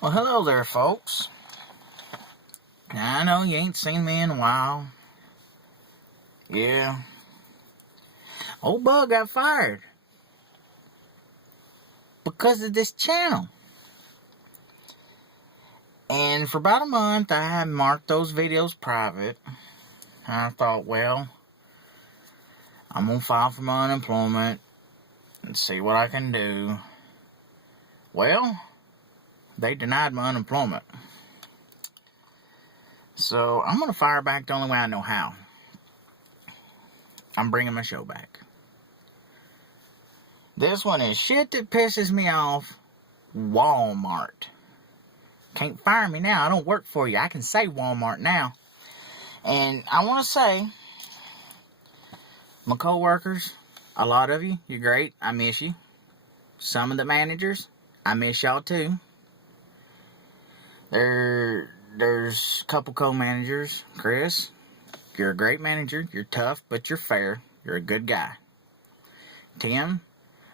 Well, hello there, folks. Now, I know you ain't seen me in a while. Yeah. Old Bug got fired because of this channel. And for about a month, I had marked those videos private. I thought, well, I'm going to file for my unemployment and see what I can do. Well, they denied my unemployment. So, I'm going to fire back the only way I know how. I'm bringing my show back. This one is shit that pisses me off. Walmart. Can't fire me now. I don't work for you. I can say Walmart now. And I want to say, my co-workers, a lot of you, you're great. I miss you. Some of the managers, I miss y'all too. There's a couple co-managers. Chris, you're a great manager. You're tough, but you're fair. You're a good guy. Tim,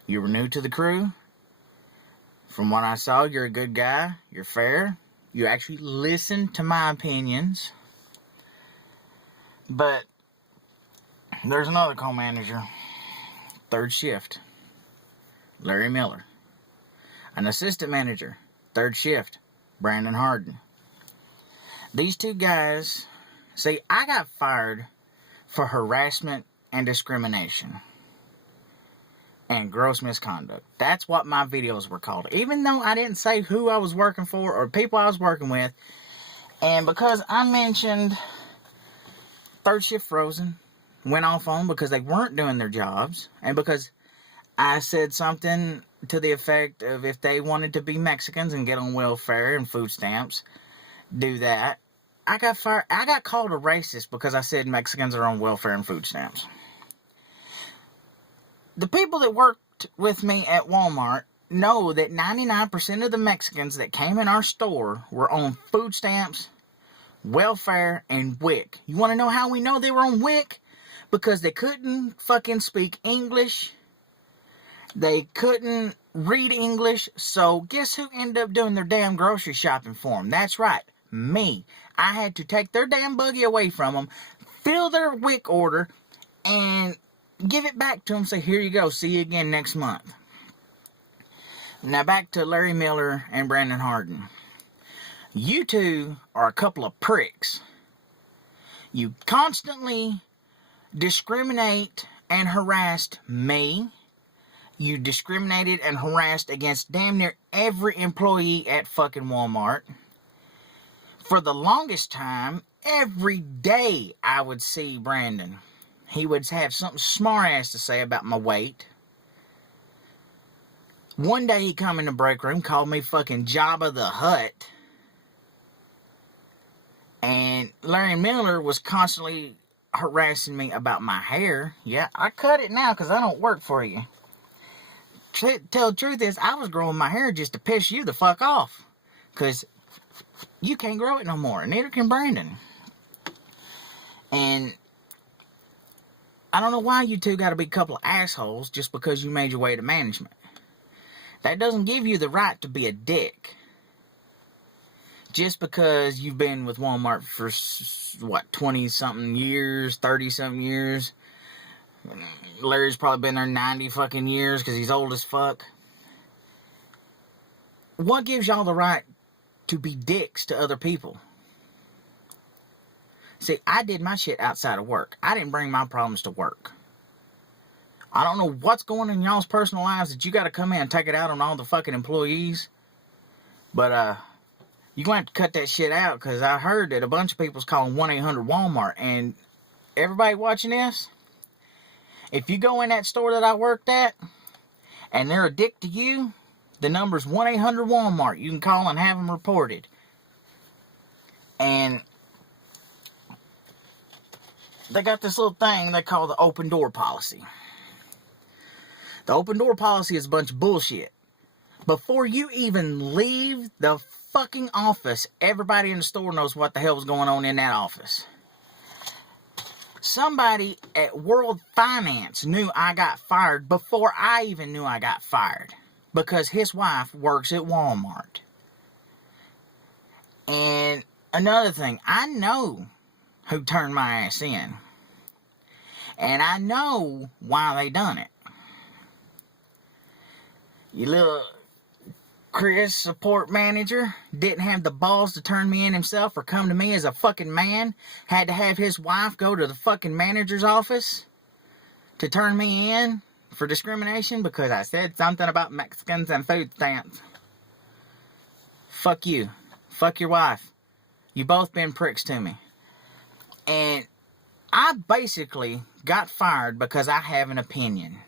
you were new to the crew. From what I saw, you're a good guy. You're fair. You actually listen to my opinions. But there's another co-manager. Third shift. Larry Miller. An assistant manager. Third shift. Brandon Harden. These two guys, see, I got fired for harassment and discrimination and gross misconduct. That's what my videos were called. Even though I didn't say who I was working for or people I was working with. And because I mentioned third shift frozen, went off on because they weren't doing their jobs. And because I said something to the effect of if they wanted to be Mexicans and get on welfare and food stamps, do that. I got fired. I got called a racist because I said Mexicans are on welfare and food stamps. The people that worked with me at Walmart know that 99% of the Mexicans that came in our store were on food stamps, welfare, and WIC. You want to know how we know they were on WIC? Because they couldn't fucking speak English. They couldn't read English. So guess who ended up doing their damn grocery shopping for them? That's right, me. I had to take their damn buggy away from them, fill their WIC order, and give it back to them. Say, here you go. See you again next month. Now back to Larry Miller and Brandon Harden. You two are a couple of pricks. You constantly discriminate and harassed me. You discriminated and harassed against damn near every employee at fucking Walmart. For the longest time, every day I would see Brandon. He would have something smart-ass to say about my weight. One day he come in the break room, called me fucking Jabba the Hutt. And Larry Miller was constantly harassing me about my hair. Yeah, I cut it now because I don't work for you. Tell the truth is, I was growing my hair just to piss you the fuck off. Because you can't grow it no more. Neither can Brandon. And I don't know why you two got to be a couple of assholes just because you made your way to management. That doesn't give you the right to be a dick. Just because you've been with Walmart for, 20-something years, 30-something years. Larry's probably been there 90 fucking years because he's old as fuck. What gives y'all the right to be dicks to other people? See, I did my shit outside of work. I didn't bring my problems to work. I don't know what's going on in y'all's personal lives that you got to come in and take it out on all the fucking employees. But, you're going to have to cut that shit out because I heard that a bunch of people's calling 1-800-WALMART. And everybody watching this, if you go in that store that I worked at and they're a dick to you, the number's 1-800-WALMART. You can call and have them reported. And they got this little thing they call the open door policy. The open door policy is a bunch of bullshit. Before you even leave the fucking office, everybody in the store knows what the hell was going on in that office. Somebody at World Finance knew I got fired before I even knew I got fired. Because his wife works at Walmart. And another thing, I know who turned my ass in. And I know why they done it. You little Chris, support manager, didn't have the balls to turn me in himself or come to me as a fucking man. Had to have his wife go to the fucking manager's office to turn me in for discrimination because I said something about Mexicans and food stamps. Fuck you. Fuck your wife. You both been pricks to me. And I basically got fired because I have an opinion.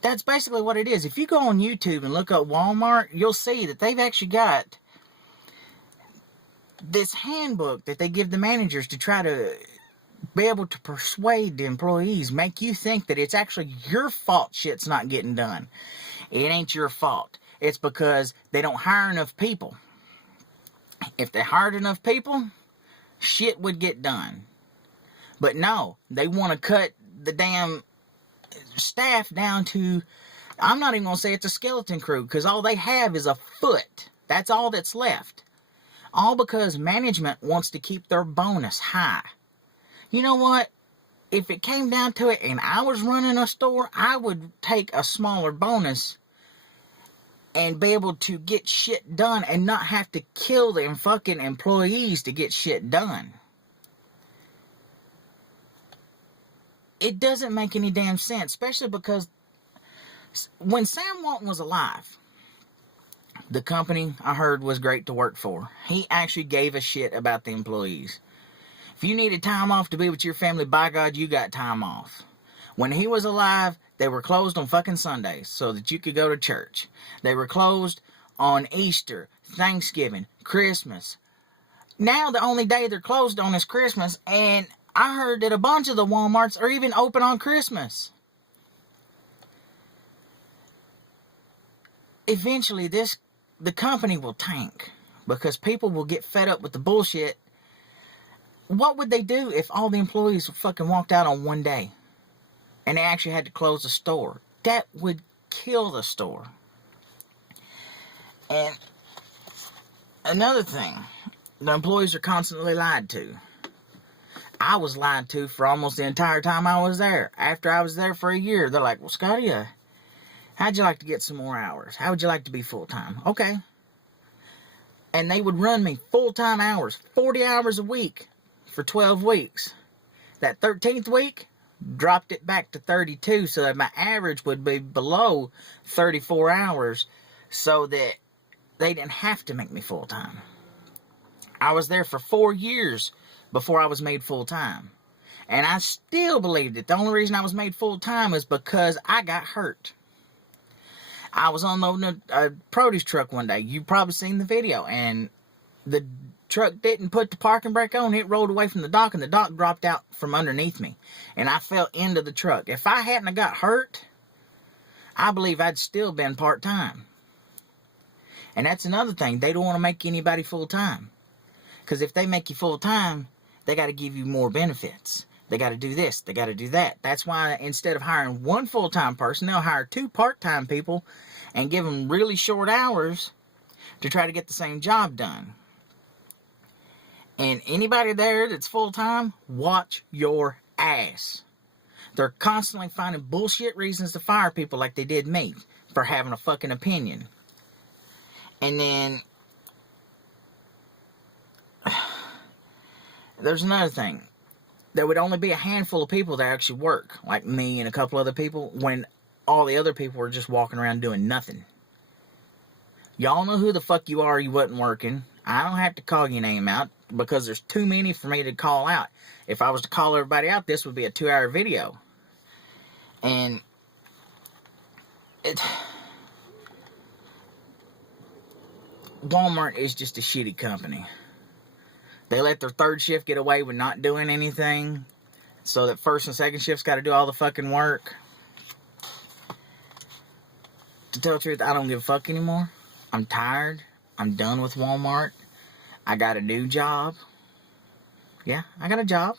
That's basically what it is. If you go on YouTube and look up Walmart, you'll see that they've actually got this handbook that they give the managers to try to be able to persuade the employees, make you think that it's actually your fault shit's not getting done. It ain't your fault. It's because they don't hire enough people. If they hired enough people, shit would get done. But no, they want to cut the damn staff down to, I'm not even going to say it's a skeleton crew, because all they have is a foot. That's all that's left. All because management wants to keep their bonus high. You know what? If it came down to it and I was running a store, I would take a smaller bonus and be able to get shit done and not have to kill them fucking employees to get shit done. It doesn't make any damn sense, especially because when Sam Walton was alive, the company I heard was great to work for. He actually gave a shit about the employees. If you needed time off to be with your family, by God, you got time off. When he was alive, they were closed on fucking Sundays so that you could go to church. They were closed on Easter, Thanksgiving, Christmas. Now the only day they're closed on is Christmas, and I heard that a bunch of the Walmarts are even open on Christmas. Eventually, the company will tank because people will get fed up with the bullshit. What would they do if all the employees fucking walked out on one day and they actually had to close the store? That would kill the store. And another thing, the employees are constantly lied to. I was lied to for almost the entire time I was there. After I was there for a year, they're like, well, Scottie, how'd you like to get some more hours? How would you like to be full-time? Okay. And they would run me full-time hours, 40 hours a week for 12 weeks. That 13th week, dropped it back to 32 so that my average would be below 34 hours so that they didn't have to make me full-time. I was there for 4 years before I was made full-time. And I still believe that the only reason I was made full-time is because I got hurt. I was unloading a produce truck one day. You've probably seen the video. And the truck didn't put the parking brake on. It rolled away from the dock, and the dock dropped out from underneath me. And I fell into the truck. If I hadn't have got hurt, I believe I'd still been part-time. And that's another thing. They don't want to make anybody full-time. Because if they make you full-time, they got to give you more benefits. They got to do this. They got to do that. That's why instead of hiring one full-time person, they'll hire 2 part-time people and give them really short hours to try to get the same job done. And anybody there that's full-time, watch your ass. They're constantly finding bullshit reasons to fire people like they did me for having a fucking opinion. And then there's another thing. There would only be a handful of people that actually work, like me and a couple other people, when all the other people were just walking around doing nothing. Y'all know who the fuck you are, you wasn't working. I don't have to call your name out, because there's too many for me to call out. If I was to call everybody out, this would be a 2-hour video. And Walmart is just a shitty company. They let their third shift get away with not doing anything, so that first and second shifts got to do all the fucking work. To tell the truth, I don't give a fuck anymore. I'm tired. I'm done with Walmart. I got a new job. Yeah, I got a job.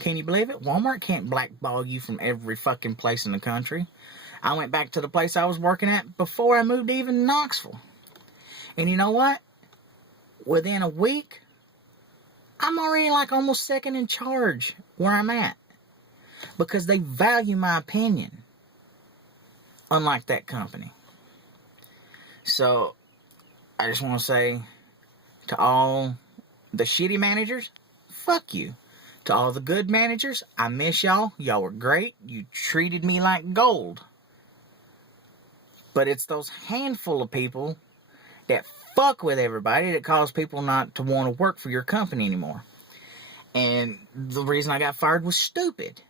Can you believe it? Walmart can't blackball you from every fucking place in the country. I went back to the place I was working at before I moved to even Knoxville. And you know what? Within a week, I'm already like almost second in charge where I'm at. Because they value my opinion. Unlike that company. So, I just want to say to all the shitty managers, fuck you. To all the good managers, I miss y'all. Y'all were great. You treated me like gold. But it's those handful of people that fuck with everybody that cause people not to want to work for your company anymore. And the reason I got fired was stupid.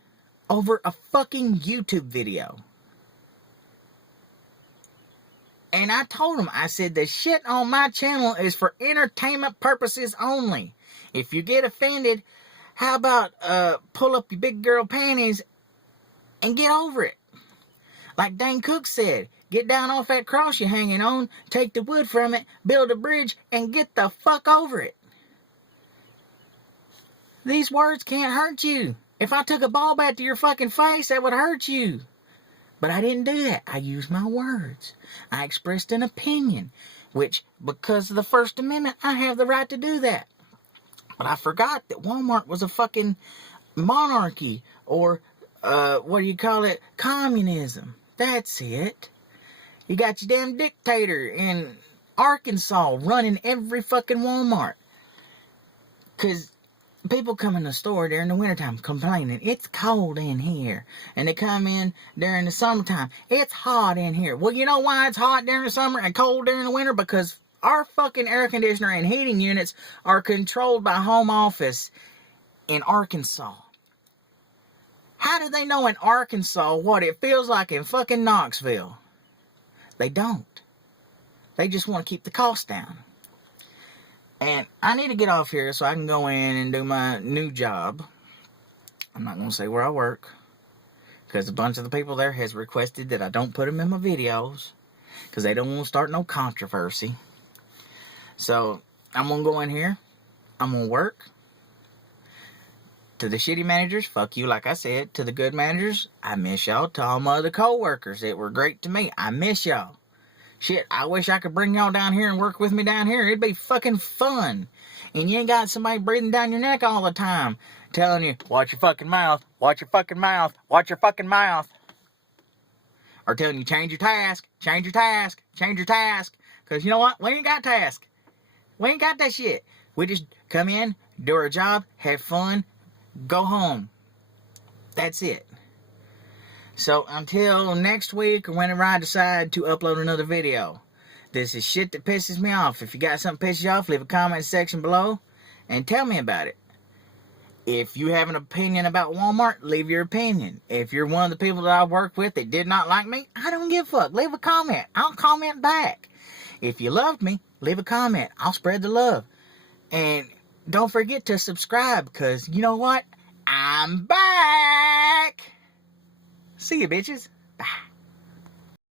Over a fucking YouTube video. And I told him, I said, the shit on my channel is for entertainment purposes only. If you get offended, how about pull up your big girl panties and get over it? Like Dane Cook said, get down off that cross you're hanging on, take the wood from it, build a bridge, and get the fuck over it. These words can't hurt you. If I took a ball bat to your fucking face, that would hurt you. But I didn't do that. I used my words. I expressed an opinion, which, because of the First Amendment, I have the right to do that. But I forgot that Walmart was a fucking monarchy, or, what do you call it? Communism. That's it. You got your damn dictator in Arkansas running every fucking Walmart. Because people come in the store during the wintertime complaining, it's cold in here. And they come in during the summertime, it's hot in here. Well, you know why it's hot during the summer and cold during the winter? Because our fucking air conditioner and heating units are controlled by home office in Arkansas. How do they know in Arkansas what it feels like in fucking Knoxville? They don't. They just want to keep the cost down. And I need to get off here so I can go in and do my new job. I'm not going to say where I work, because a bunch of the people there has requested that I don't put them in my videos, because they don't want to start no controversy. So, I'm going to go in here. I'm going to work. To the shitty managers, fuck you, like I said. To the good managers, I miss y'all. To all my other co-workers that were great to me, I miss y'all. Shit, I wish I could bring y'all down here and work with me down here. It'd be fucking fun. And you ain't got somebody breathing down your neck all the time, telling you, watch your fucking mouth, watch your fucking mouth, watch your fucking mouth. Or telling you, change your task, change your task, change your task. Because you know what? We ain't got task. We ain't got that shit. We just come in, do our job, have fun, go home. That's it. So, until next week, or whenever I decide to upload another video, this is shit that pisses me off. If you got something pisses you off, leave a comment section below, and tell me about it. If you have an opinion about Walmart, leave your opinion. If you're one of the people that I work with that did not like me, I don't give a fuck. Leave a comment. I'll comment back. If you loved me, leave a comment. I'll spread the love. And don't forget to subscribe, because you know what? I'm back! See you, bitches. Bye.